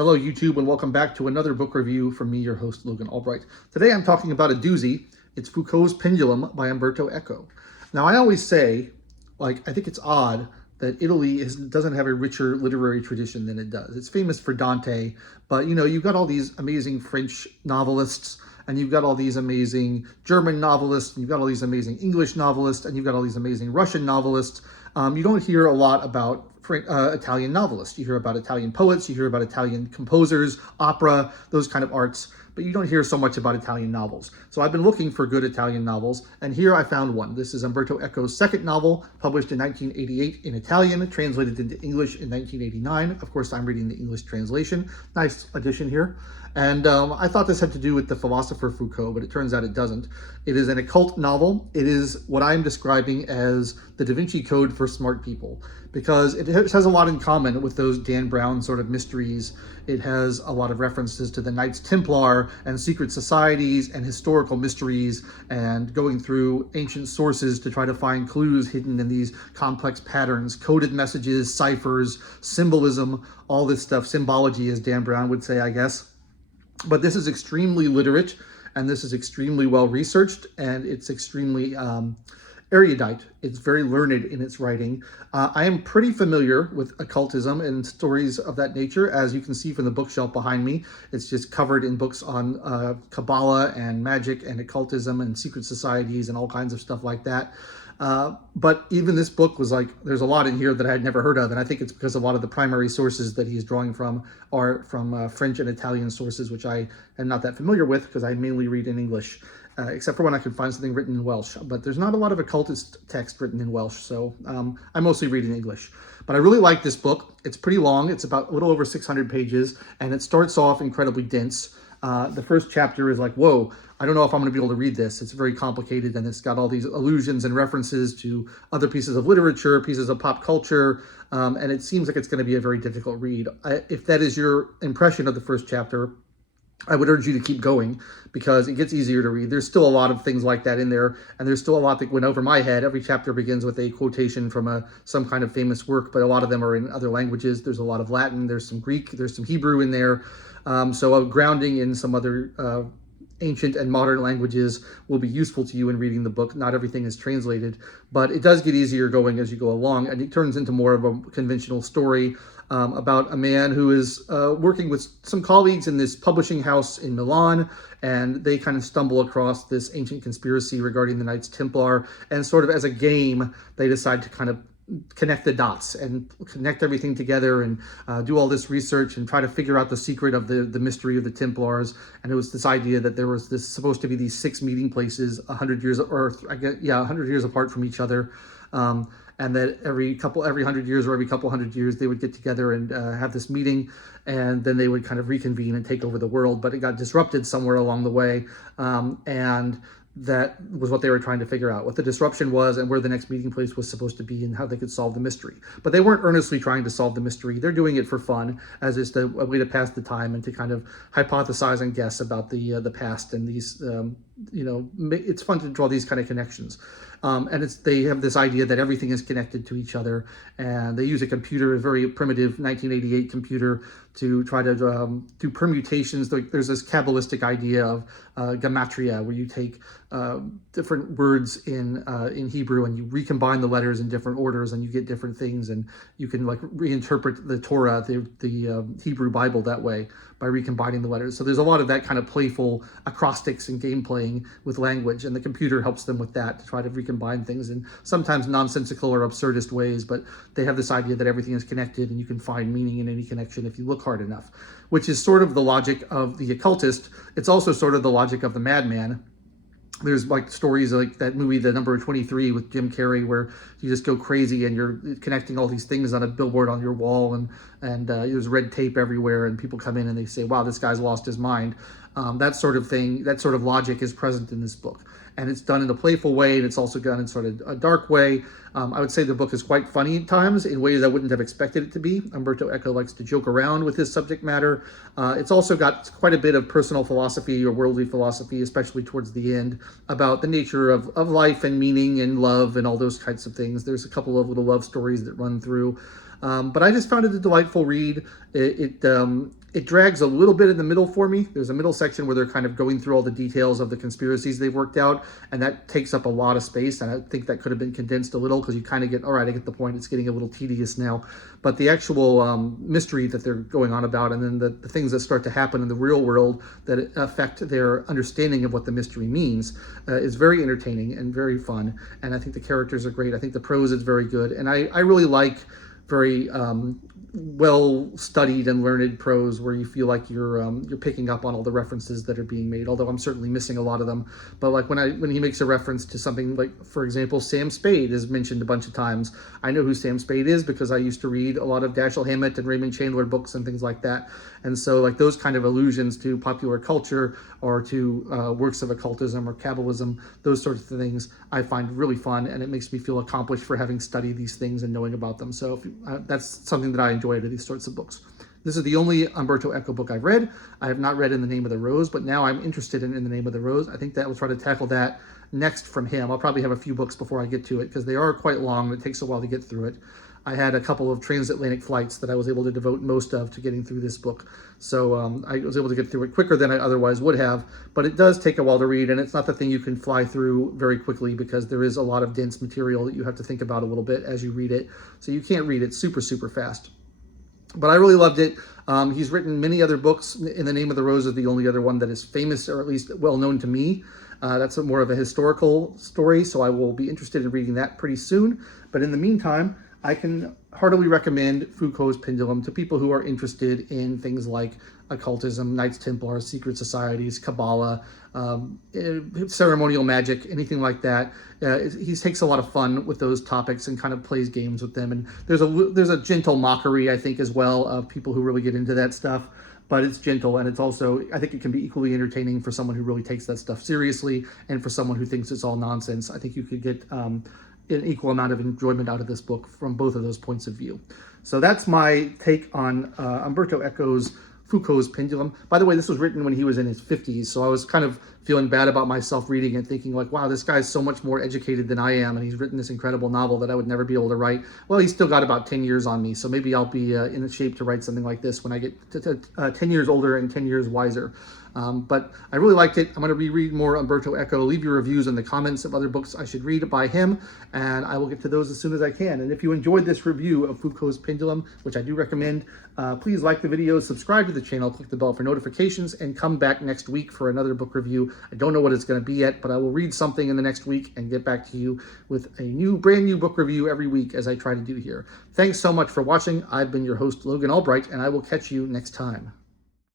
Hello, YouTube, and welcome back to another book review from me, your host, Logan Albright. Today I'm talking about a doozy. It's Foucault's Pendulum by Umberto Eco. Now, I always say, I think it's odd that Italy doesn't have a richer literary tradition than it does. It's famous for Dante, but, you've got all these amazing French novelists, and you've got all these amazing German novelists, and you've got all these amazing English novelists, and you've got all these amazing Russian novelists. You don't hear a lot about Italian novelists. You hear about Italian poets, you hear about Italian composers, opera, those kind of arts, but you don't hear so much about Italian novels. So I've been looking for good Italian novels, and here I found one. This is Umberto Eco's second novel, published in 1988 in Italian, translated into English in 1989. Of course, I'm reading the English translation. Nice addition here. And I thought this had to do with the philosopher Foucault, but it turns out it doesn't. It is an occult novel. It is what I'm describing as the Da Vinci Code for smart people, because it has a lot in common with those Dan Brown sort of mysteries. It has a lot of references to the Knights Templar and secret societies and historical mysteries and going through ancient sources to try to find clues hidden in these complex patterns, coded messages, ciphers, symbolism, all this stuff, symbology, as Dan Brown would say, I guess. But this is extremely literate, and this is extremely well researched, and it's extremely erudite. It's very learned in its writing. I am pretty familiar with occultism and stories of that nature, as you can see from the bookshelf behind me. It's just covered in books on Kabbalah and magic and occultism and secret societies and all kinds of stuff like that. But even this book was there's a lot in here that I had never heard of, and I think it's because a lot of the primary sources that he's drawing from are from French and Italian sources, which I am not that familiar with because I mainly read in English, except for when I could find something written in Welsh. But there's not a lot of occultist text written in Welsh, so I mostly read in English. But I really like this book. It's pretty long. It's about a little over 600 pages, and it starts off incredibly dense. The first chapter is like, whoa, I don't know if I'm going to be able to read this. It's very complicated, and it's got all these allusions and references to other pieces of literature, pieces of pop culture, and it seems like it's going to be a very difficult read. If that is your impression of the first chapter, I would urge you to keep going because it gets easier to read. There's still a lot of things like that in there, and there's still a lot that went over my head. Every chapter begins with a quotation from some kind of famous work, but a lot of them are in other languages. There's a lot of Latin, there's some Greek, there's some Hebrew in there. So a grounding in some other ancient and modern languages will be useful to you in reading the book. Not everything is translated, but it does get easier going as you go along, and it turns into more of a conventional story about a man who is working with some colleagues in this publishing house in Milan, and they kind of stumble across this ancient conspiracy regarding the Knights Templar, and sort of as a game, they decide to kind of connect the dots and connect everything together and do all this research and try to figure out the secret of the mystery of the Templars. And it was this idea that there was supposed to be these 6 meeting places 100 years, or 100 years apart from each other. And that every 100 years or every couple 100 years, they would get together and have this meeting, and then they would kind of reconvene and take over the world. But it got disrupted somewhere along the way, and that was what they were trying to figure out, what the disruption was and where the next meeting place was supposed to be and how they could solve the mystery. But they weren't earnestly trying to solve the mystery. They're doing it for fun, as just a way to pass the time and to kind of hypothesize and guess about the past and these, it's fun to draw these kind of connections. And they have this idea that everything is connected to each other, and they use a computer, a very primitive 1988 computer, to try to do permutations. There's this Kabbalistic idea of gematria, where you take different words in Hebrew and you recombine the letters in different orders, and you get different things, and you can reinterpret the Torah, the Hebrew Bible, that way by recombining the letters. So there's a lot of that kind of playful acrostics and game playing with language, and the computer helps them with that to try to recombine things in sometimes nonsensical or absurdist ways, but they have this idea that everything is connected and you can find meaning in any connection if you look hard enough, which is sort of the logic of the occultist. It's also sort of the logic of the madman. There's stories like that movie, The Number 23 with Jim Carrey, where you just go crazy and you're connecting all these things on a billboard on your wall, and there's red tape everywhere, and people come in and they say, wow, this guy's lost his mind. That sort of thing, that sort of logic is present in this book. And it's done in a playful way, and it's also done in sort of a dark way. I would say the book is quite funny at times in ways I wouldn't have expected it to be. Umberto Eco likes to joke around with his subject matter. It's also got quite a bit of personal philosophy or worldly philosophy, especially towards the end, about the nature of life and meaning and love and all those kinds of things. There's a couple of little love stories that run through. But I just found it a delightful read. It drags a little bit in the middle for me. There's a middle section where they're kind of going through all the details of the conspiracies they've worked out, and that takes up a lot of space, and I think that could have been condensed a little, because you kind of get, all right, I get the point, it's getting a little tedious now. But the actual mystery that they're going on about, and then the things that start to happen in the real world that affect their understanding of what the mystery means, is very entertaining and very fun, and I think the characters are great. I think the prose is very good, and I really like very well studied and learned prose where you feel like you're picking up on all the references that are being made, although I'm certainly missing a lot of them. But like when he makes a reference to something like, for example, Sam Spade is mentioned a bunch of times. I know who Sam Spade is because I used to read a lot of Dashiell Hammett and Raymond Chandler books and things like that. And so like those kind of allusions to popular culture or to works of occultism or Kabbalism, those sorts of things I find really fun, and it makes me feel accomplished for having studied these things and knowing about them. So that's something that I enjoy to these sorts of books. This is the only Umberto Eco book I've read. I have not read In the Name of the Rose, but now I'm interested in the Name of the Rose. I think that we'll try to tackle that next from him. I'll probably have a few books before I get to it because they are quite long. It takes a while to get through it. I had a couple of transatlantic flights that I was able to devote most of to getting through this book. So I was able to get through it quicker than I otherwise would have, but it does take a while to read, and it's not the thing you can fly through very quickly because there is a lot of dense material that you have to think about a little bit as you read it. So you can't read it super, super fast. But I really loved it. He's written many other books. In the Name of the Rose is the only other one that is famous, or at least well known to me. That's more of a historical story, so I will be interested in reading that pretty soon. But in the meantime, I can heartily recommend Foucault's Pendulum to people who are interested in things like occultism, Knights Templar, secret societies, Kabbalah, ceremonial magic, anything like that. He takes a lot of fun with those topics and kind of plays games with them. And there's a gentle mockery, I think, as well, of people who really get into that stuff. But it's gentle, and it's also, I think it can be equally entertaining for someone who really takes that stuff seriously, and for someone who thinks it's all nonsense. I think you could get an equal amount of enjoyment out of this book from both of those points of view. So that's my take on Umberto Eco's Foucault's Pendulum. By the way, this was written when he was in his 50s, so I was kind of feeling bad about myself reading it, thinking like, wow, this guy's so much more educated than I am, and he's written this incredible novel that I would never be able to write. Well, he's still got about 10 years on me, so maybe I'll be in the shape to write something like this when I get to 10 years older and 10 years wiser. But I really liked it. I'm going to reread more Umberto Eco. Leave your reviews in the comments of other books I should read by him, and I will get to those as soon as I can. And if you enjoyed this review of Foucault's Pendulum, which I do recommend, please like the video, subscribe to the channel, click the bell for notifications, and come back next week for another book review. I don't know what it's going to be yet, but I will read something in the next week and get back to you with a brand new book review every week, as I try to do here. Thanks so much for watching. I've been your host, Logan Albright, and I will catch you next time.